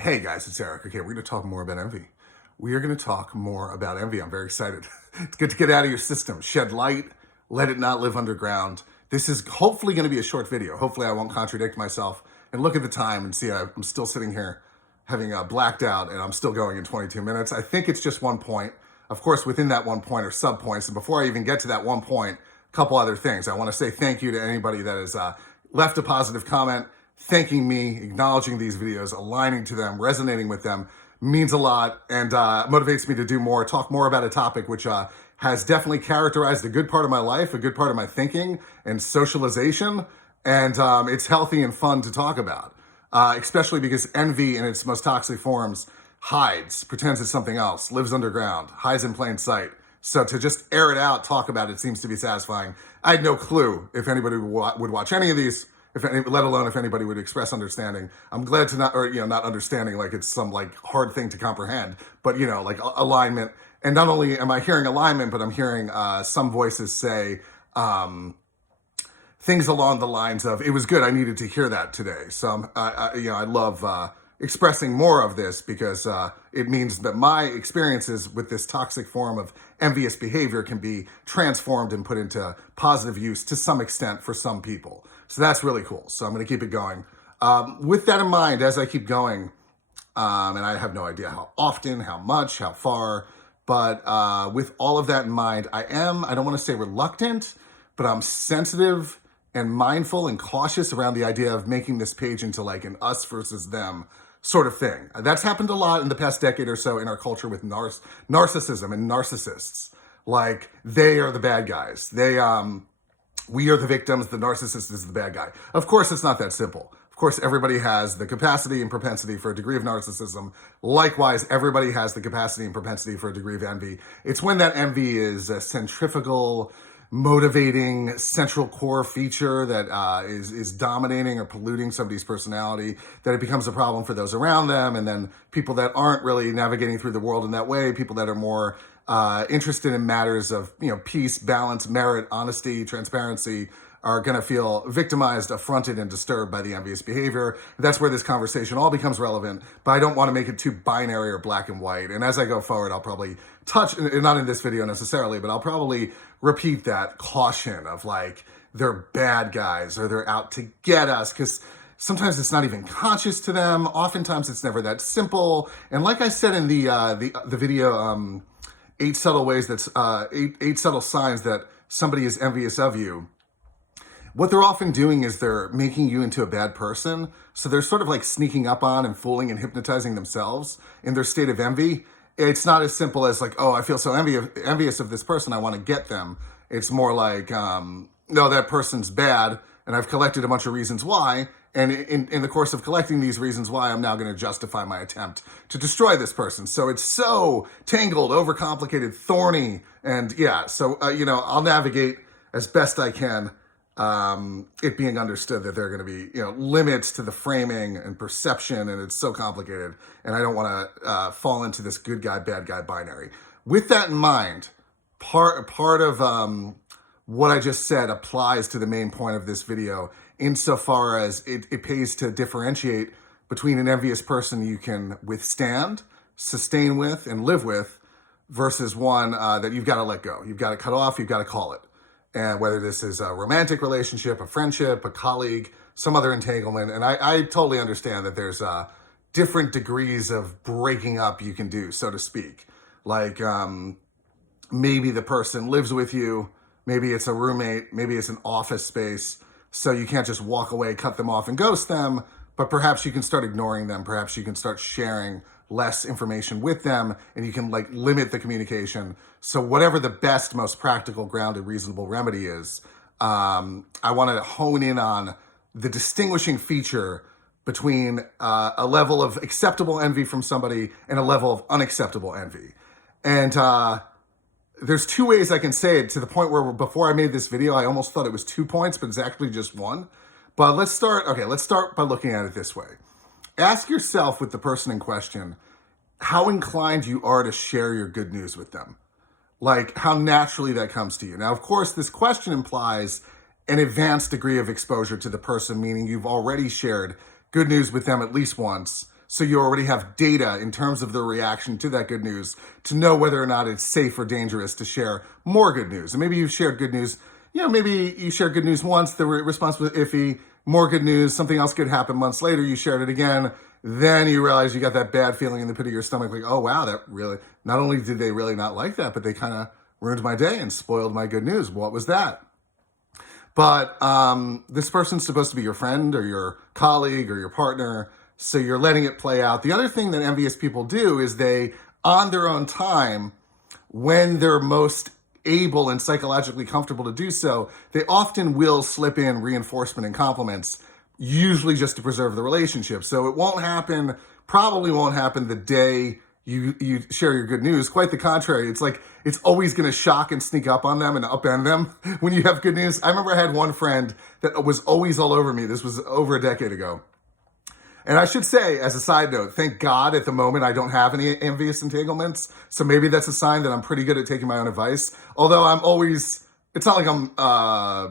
Hey guys, it's Eric. Okay, we're going to talk more about envy. We are going to talk more about envy. I'm very excited. It's good to get out of your system. Shed light, let it not live underground. This is hopefully going to be a short video. Hopefully I won't contradict myself and look at the time and see I'm still sitting here having blacked out and I'm still going in 22 minutes. I think it's just one point. Of course, within that one point are sub points. And before I even get to that one point, a couple other things. I want to say thank you to anybody that has left a positive comment, thanking me, acknowledging these videos, aligning to them, resonating with them means a lot and motivates me to do more, talk more about a topic which has definitely characterized a good part of my life, a good part of my thinking and socialization. And it's healthy and fun to talk about, especially because envy in its most toxic forms hides, pretends it's something else, lives underground, hides in plain sight. So to just air it out, talk about it seems to be satisfying. I had no clue if anybody would watch any of these, let alone if anybody would express understanding. I'm glad to not understanding like it's some like hard thing to comprehend, but like alignment. And not only am I hearing alignment, but I'm hearing some voices say things along the lines of, it was good, I needed to hear that today. So I love expressing more of this because it means that my experiences with this toxic form of envious behavior can be transformed and put into positive use to some extent for some people. So that's really cool. So I'm going to keep it going. With that in mind, as I keep going, and I have no idea how often, how much, how far, but with all of that in mind, I don't want to say reluctant, but I'm sensitive and mindful and cautious around the idea of making this page into like an us versus them sort of thing. That's happened a lot in the past decade or so in our culture with narcissism and narcissists. Like they are the bad guys. We are the victims. The narcissist is the bad guy. Of course, it's not that simple. Of course, everybody has the capacity and propensity for a degree of narcissism. Likewise, everybody has the capacity and propensity for a degree of envy. It's when that envy is a centrifugal, motivating central core feature that is dominating or polluting somebody's personality, that it becomes a problem for those around them. And then people that aren't really navigating through the world in that way, people that are more interested in matters of peace, balance, merit, honesty, transparency, are going to feel victimized, affronted, and disturbed by the envious behavior. That's where this conversation all becomes relevant, but I don't want to make it too binary or black and white. And as I go forward, I'll probably touch, not in this video necessarily, but I'll probably repeat that caution of like, they're bad guys or they're out to get us, because sometimes it's not even conscious to them. Oftentimes it's never that simple. And like I said in the video, 8 subtle ways that's eight subtle signs that somebody is envious of you. What they're often doing is they're making you into a bad person. So they're sort of like sneaking up on and fooling and hypnotizing themselves in their state of envy. It's not as simple as like, oh, I feel so envious of this person, I want to get them. It's more like, no, that person's bad, and I've collected a bunch of reasons why. And in the course of collecting these reasons why, I'm now going to justify my attempt to destroy this person. So it's so tangled, overcomplicated, thorny. And yeah, so, I'll navigate as best I can. It being understood that there are going to be, limits to the framing and perception, and it's so complicated, and I don't want to fall into this good guy, bad guy binary. With that in mind, part of what I just said applies to the main point of this video, insofar as it pays to differentiate between an envious person you can withstand, sustain with, and live with, versus one that you've got to let go. You've got to cut off, you've got to call it. And whether this is a romantic relationship, a friendship, a colleague, some other entanglement. And I totally understand that there's different degrees of breaking up you can do, so to speak. Like maybe the person lives with you, maybe it's a roommate, maybe it's an office space. So you can't just walk away, cut them off, and ghost them. But perhaps you can start ignoring them. Perhaps you can start sharing less information with them, and you can like limit the communication. So whatever the best, most practical, grounded, reasonable remedy is, I want to hone in on the distinguishing feature between a level of acceptable envy from somebody and a level of unacceptable envy. And there's 2 ways I can say it, to the point where before I made this video, I almost thought it was 2 points, but it's actually just 1. But let's start by looking at it this way. Ask yourself with the person in question, how inclined you are to share your good news with them. Like how naturally that comes to you. Now, of course, this question implies an advanced degree of exposure to the person, meaning you've already shared good news with them at least once. So you already have data in terms of their reaction to that good news to know whether or not it's safe or dangerous to share more good news. And maybe you've shared good news, maybe you shared good news once, the response was iffy, more good news, something else could happen months later, you shared it again, then you realize you got that bad feeling in the pit of your stomach, like, oh wow, that really, not only did they really not like that, but they kind of ruined my day and spoiled my good news. What was that? But this person's supposed to be your friend or your colleague or your partner, so you're letting it play out. The other thing that envious people do is they, on their own time, when they're most able and psychologically comfortable to do so, they often will slip in reinforcement and compliments, usually just to preserve the relationship. So it won't happen, probably won't happen the day you share your good news. Quite the contrary. It's like, it's always going to shock and sneak up on them and upend them when you have good news. I remember I had one friend that was always all over me. This was over a decade ago. And I should say, as a side note, thank God at the moment I don't have any envious entanglements. So maybe that's a sign that I'm pretty good at taking my own advice. Although I'm always, it's not like I'm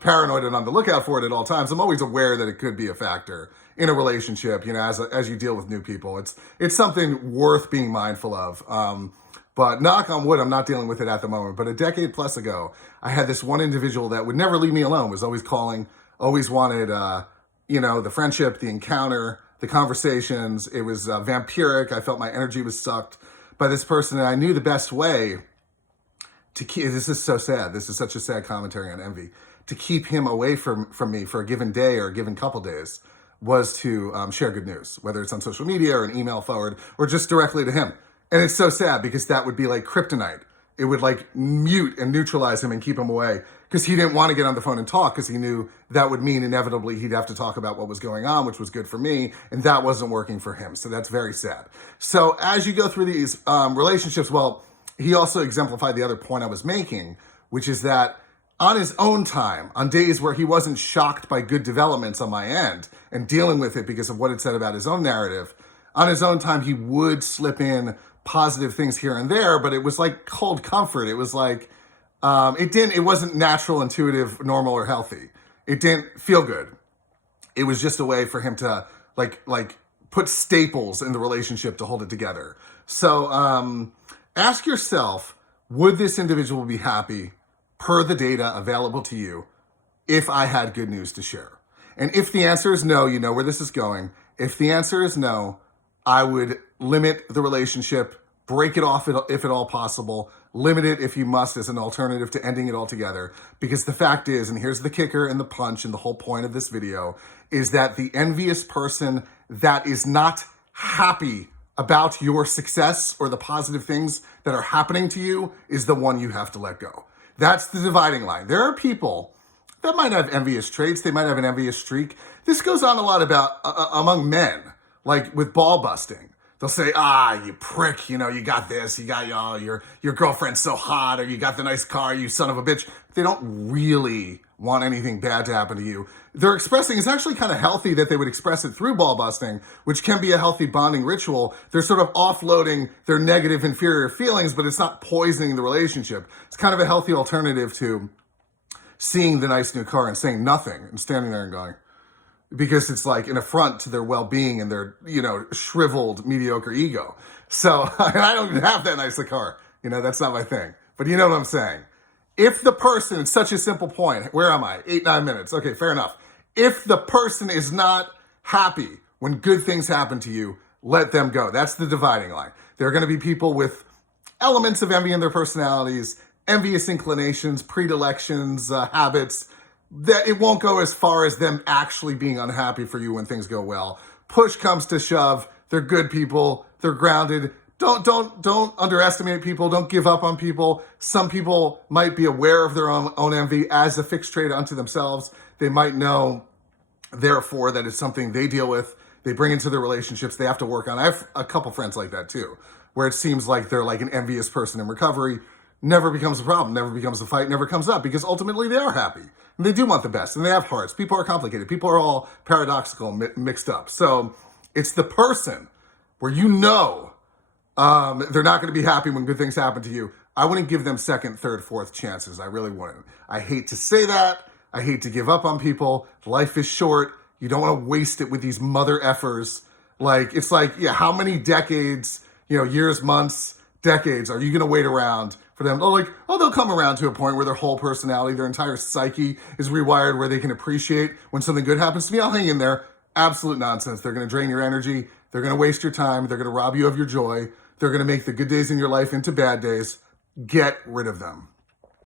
paranoid and on the lookout for it at all times. I'm always aware that it could be a factor in a relationship, as you deal with new people. It's something worth being mindful of. But knock on wood, I'm not dealing with it at the moment. But a decade plus ago, I had this one individual that would never leave me alone, was always calling, always wanted, the friendship, the encounter, the conversations. It was vampiric. I felt my energy was sucked by this person. And I knew the best way to keep, this is so sad. This is such a sad commentary on envy. To keep him away from me for a given day or a given couple days was to share good news, whether it's on social media or an email forward or just directly to him. And it's so sad because that would be like kryptonite. It would like mute and neutralize him and keep him away because he didn't want to get on the phone and talk because he knew that would mean inevitably he'd have to talk about what was going on, which was good for me. And that wasn't working for him. So that's very sad. So as you go through these relationships, well, he also exemplified the other point I was making, which is that on his own time, on days where he wasn't shocked by good developments on my end and dealing with it because of what it said about his own narrative, on his own time, he would slip in positive things here and there, but it was like cold comfort. It was like, it wasn't natural, intuitive, normal, or healthy. It didn't feel good. It was just a way for him to like put staples in the relationship to hold it together. So ask yourself, would this individual be happy per the data available to you if I had good news to share? And if the answer is no, you know where this is going. If the answer is no, I would limit the relationship, break it off if at all possible, limit it if you must as an alternative to ending it altogether. Because the fact is, and here's the kicker and the punch and the whole point of this video, is that the envious person that is not happy about your success or the positive things that are happening to you is the one you have to let go. That's the dividing line. There are people that might have envious traits. They might have an envious streak. This goes on a lot about among men, like with ball busting. They'll say, you prick, you got this, you got your girlfriend's so hot, or you got the nice car, you son of a bitch. They don't really want anything bad to happen to you. They're expressing, it's actually kind of healthy that they would express it through ball busting, which can be a healthy bonding ritual. They're sort of offloading their negative, inferior feelings, but it's not poisoning the relationship. It's kind of a healthy alternative to seeing the nice new car and saying nothing and standing there and going, because it's like an affront to their well-being and their, shriveled, mediocre ego. So, and I don't even have that nice a car. That's not my thing. But you know what I'm saying? If the person, it's such a simple point. Where am I? 8-9 minutes. Okay, fair enough. If the person is not happy when good things happen to you, let them go. That's the dividing line. There are going to be people with elements of envy in their personalities, envious inclinations, predilections, habits, that it won't go as far as them actually being unhappy for you when things go well. Push comes to shove. They're good people. They're grounded. Don't underestimate people. Don't give up on people. Some people might be aware of their own envy as a fixed trait unto themselves. They might know, therefore, that it's something they deal with. They bring into their relationships. They have to work on. I have a couple friends like that too, where it seems like they're like an envious person in recovery. Never becomes a problem, never becomes a fight, never comes up, because ultimately they are happy. And they do want the best, and they have hearts. People are complicated. People are all paradoxical and mixed up. So it's the person where they're not going to be happy when good things happen to you. I wouldn't give them second, third, fourth chances. I really wouldn't. I hate to say that. I hate to give up on people. Life is short. You don't want to waste it with these mother effers. Like, it's like, yeah, how many decades, years, months, decades are you going to wait around for them? Oh, like, oh, they'll come around to a point where their whole personality, their entire psyche is rewired where they can appreciate when something good happens to me. I'll hang in there. Absolute nonsense. They're going to drain your energy. They're going to waste your time. They're going to rob you of your joy. They're going to make the good days in your life into bad days. Get rid of them.